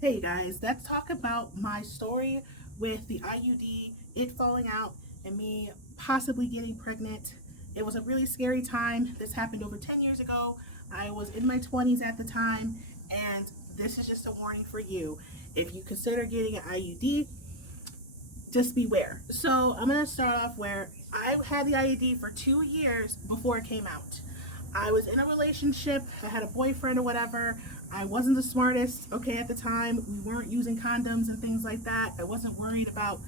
Hey guys, let's talk about my story with the IUD, it falling out, and me possibly getting pregnant. It was a really scary time. This happened over 10 years ago. I was in my 20s at the time, and this is just a warning for you. If you consider getting an IUD, just beware. So I'm gonna start off where I had the IUD for 2 years before it came out. I was in a relationship, I had a boyfriend or whatever. I wasn't the smartest, okay, at the time. We weren't using condoms and things like that. I wasn't worried about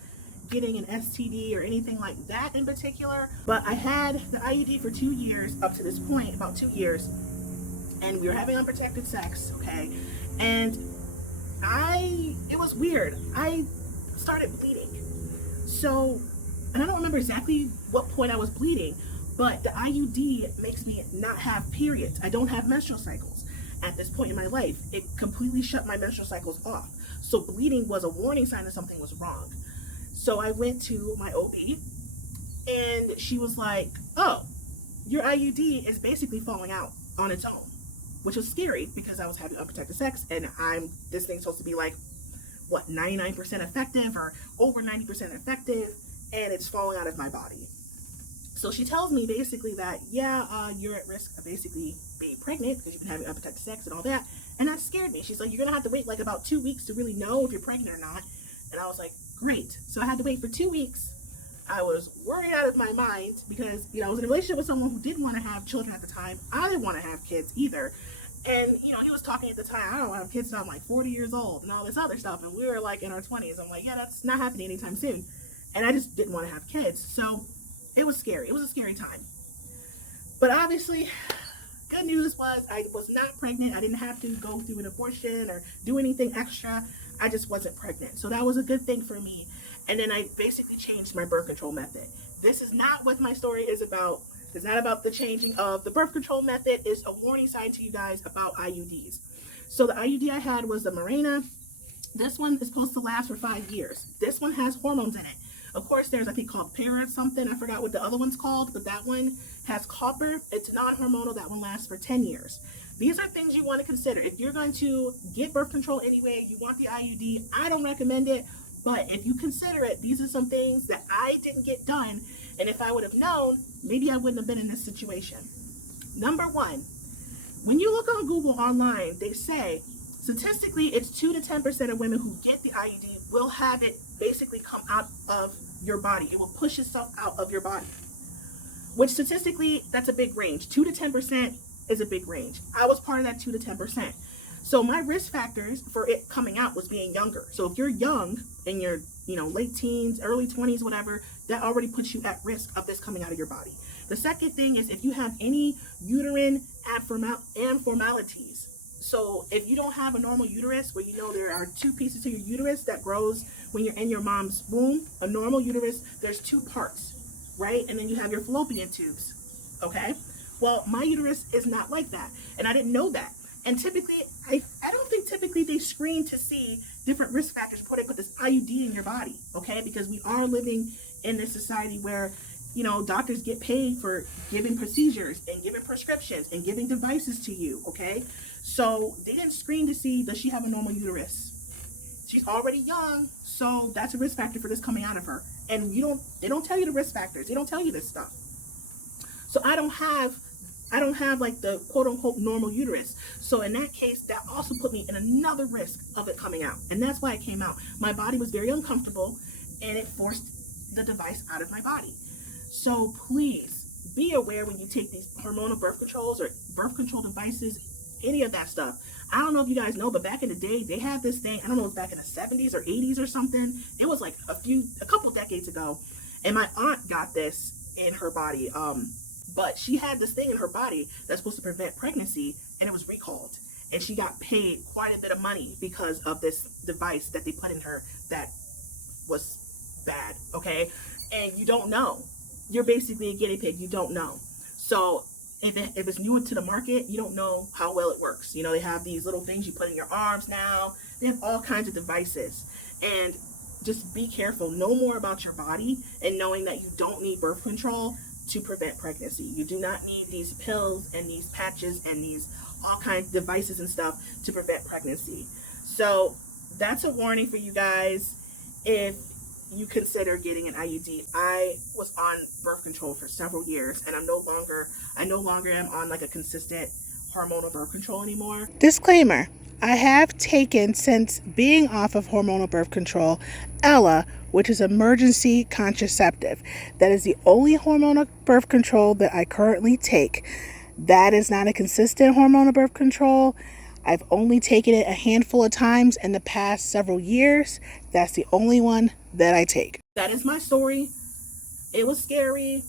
getting an STD or anything like that in particular. But I had the IUD for 2 years, up to this point, about 2 years, and we were having unprotected sex, okay? And it was weird. I started bleeding. So, and I don't remember exactly what point I was bleeding, but the IUD makes me not have periods. I don't have menstrual cycles at this point in my life. It completely shut my menstrual cycles off. So bleeding was a warning sign that something was wrong. So I went to my OB and she was like, "Oh, your IUD is basically falling out on its own," which was scary because I was having unprotected sex and this thing's supposed to be like, what, 99% effective or over 90% effective, and it's falling out of my body. So she tells me basically that, yeah, you're at risk of basically being pregnant because you've been having unprotected sex and all that. And that scared me. She's like, you're going to have to wait like about 2 weeks to really know if you're pregnant or not. And I was like, great. So I had to wait for 2 weeks. I was worried out of my mind because, I was in a relationship with someone who didn't want to have children at the time. I didn't want to have kids either. And, he was talking at the time, I don't want to have kids until I'm like 40 years old and all this other stuff. And we were like in our 20s. I'm like, yeah, that's not happening anytime soon. And I just didn't want to have kids. So it was scary. It was a scary time. But obviously, good news was I was not pregnant. I didn't have to go through an abortion or do anything extra. I just wasn't pregnant. So that was a good thing for me. And then I basically changed my birth control method. This is not what my story is about. It's not about the changing of the birth control method. It's a warning sign to you guys about IUDs. So the IUD I had was the Mirena. This one is supposed to last for 5 years. This one has hormones in it. Of course, there's, I think, called para something. I forgot what the other one's called, but that one has copper. It's non-hormonal. That one lasts for 10 years. These are things you want to consider. If you're going to get birth control anyway, you want the IUD, I don't recommend it. But if you consider it, these are some things that I didn't get done. And if I would have known, maybe I wouldn't have been in this situation. Number one, when you look on Google online, they say statistically it's 2 to 10% of women who get the IUD will have it basically come out of your body. It will push itself out of your body, which statistically, that's a big range. 2 to 10% is a big range. I was part of that 2 to 10%. So my risk factors for it coming out was being younger. So if you're young in your, late teens, early 20s, whatever, that already puts you at risk of this coming out of your body. The second thing is if you have any uterine abnormalities. So if you don't have a normal uterus, where there are two pieces to your uterus that grows when you're in your mom's womb, a normal uterus, there's two parts, right? And then you have your fallopian tubes, okay? Well, my uterus is not like that, and I didn't know that. And typically, I don't think typically they screen to see different risk factors before they put this IUD in your body, okay? Because we are living in this society where, doctors get paid for giving procedures and giving prescriptions and giving devices to you, okay? So they didn't screen to see, does she have a normal uterus? She's already young, so that's a risk factor for this coming out of her. And they don't tell you the risk factors. They don't tell you this stuff. So I don't have like the quote unquote normal uterus. So in that case, that also put me in another risk of it coming out. And that's why it came out. My body was very uncomfortable and it forced the device out of my body. So please be aware when you take these hormonal birth controls or birth control devices, any of that stuff. I don't know if you guys know, but back in the day, they had this thing. I don't know, it was back in the 70s or 80s or something. It was like a couple decades ago. And my aunt got this in her body. But she had this thing in her body that's supposed to prevent pregnancy, and it was recalled. And she got paid quite a bit of money because of this device that they put in her that was bad, okay? And you don't know. You're basically a guinea pig. You don't know. So if it's new to the market, you don't know how well it works. They have these little things you put in your arms now. They have all kinds of devices. And just be careful. Know more about your body and knowing that you don't need birth control to prevent pregnancy. You do not need these pills and these patches and these all kinds of devices and stuff to prevent pregnancy. So that's a warning for you guys if you consider getting an IUD. I was on birth control for several years, and I no longer am on like a consistent hormonal birth control anymore. Disclaimer: I have taken, since being off of hormonal birth control, Ella, which is emergency contraceptive. That is the only hormonal birth control that I currently take. That is not a consistent hormonal birth control. I've only taken it a handful of times in the past several years. That's the only one that I take. That is my story. It was scary.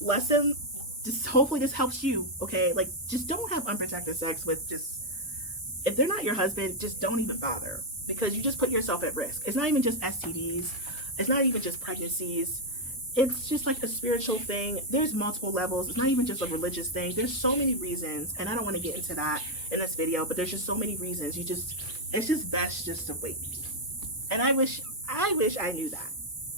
Lesson, just hopefully this helps you, okay? Like, just don't have unprotected sex with if they're not your husband, just don't even bother, because you just put yourself at risk. It's not even just STDs. It's not even just pregnancies. It's just like a spiritual thing. There's multiple levels. It's not even just a religious thing. There's so many reasons, and I don't want to get into that in this video, but there's just so many reasons. It's just best just to wait. And I wish I knew that.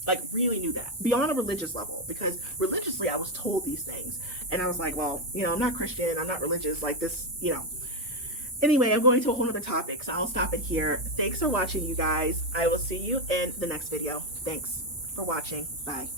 Like, really knew that. Beyond a religious level. Because religiously, I was told these things. And I was like, well, I'm not Christian. I'm not religious. Like this, Anyway, I'm going to a whole other topic, so I'll stop it here. Thanks for watching, you guys. I will see you in the next video. Thanks for watching. Bye.